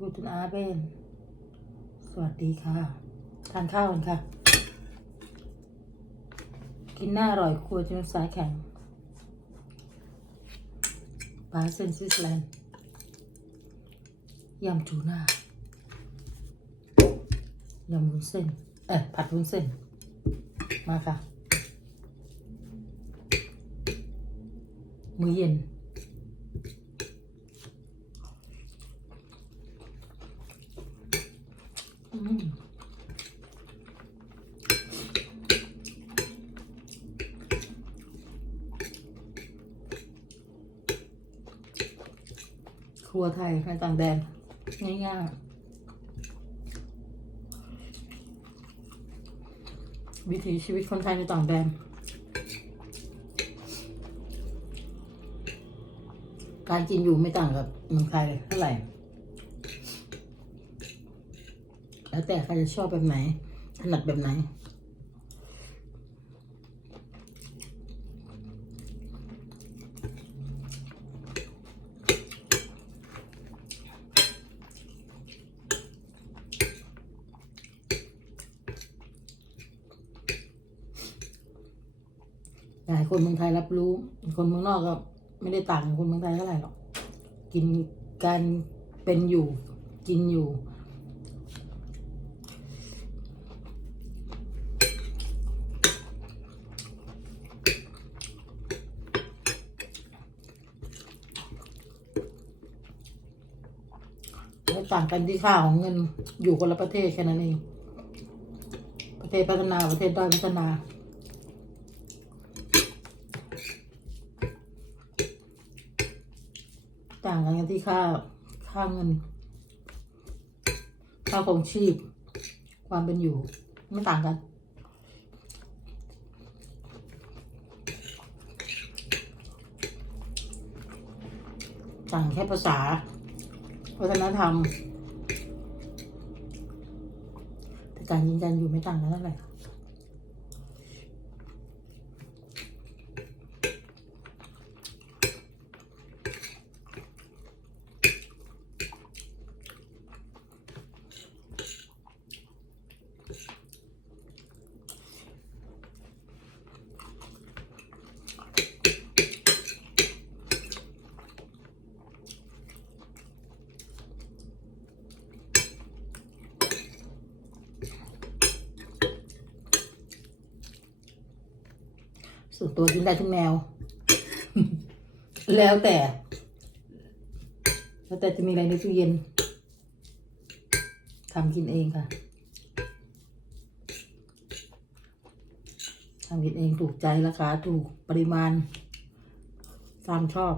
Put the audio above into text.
กูตุนอาเบน สวัสดีค่ะ ทานข้าวกันค่ะ กินหน้าอร่อยครัวจนสายแข็งปลาเซนสวิสแลนด์ยำทูน่ายำวุ้นเส้น เอ้ยผัดวุ้นเส้น มาค่ะ มื้อเย็น อืมค รัวไทยในต่างแดนง่ายๆวิถีชีวิตคนไทยในต่างแดน การกินอยู่ไม่ต่างกับเมืองไทยเท่าไหร่ แล้วแต่ใครจะชอบแบบไหนถนัดแบบไหน อยากให้คนเมืองไทยรับรู้ คนเมืองนอกก็ไม่ได้ต่างกับคนเมืองไทยเท่าไหร่หรอก กินการเป็นอยู่ กินอยู่แล้วต่างกันที่ค่าของเงินอยู่คนละประเทศแค่นั้นเอง ประเทศพัฒนาประเทศด้อยพัฒนา ต่างกันที่ค่าค่าเงิน ค่าของชีพ ความเป็นอยู่ ไม่ต่างกัน ต่างแค่ภาษา วัฒนธรรม แต่การยินกันอยู่ไม่ต่างกันเท่าไหร่ ส่วนตัวกินได้ทุกแนว แล้วแต่ แล้วแต่จะมีอะไรในตู้เย็นทำกินเองค่ะทำกินเองถูกใจราคาถูกปริมาณตามชอบ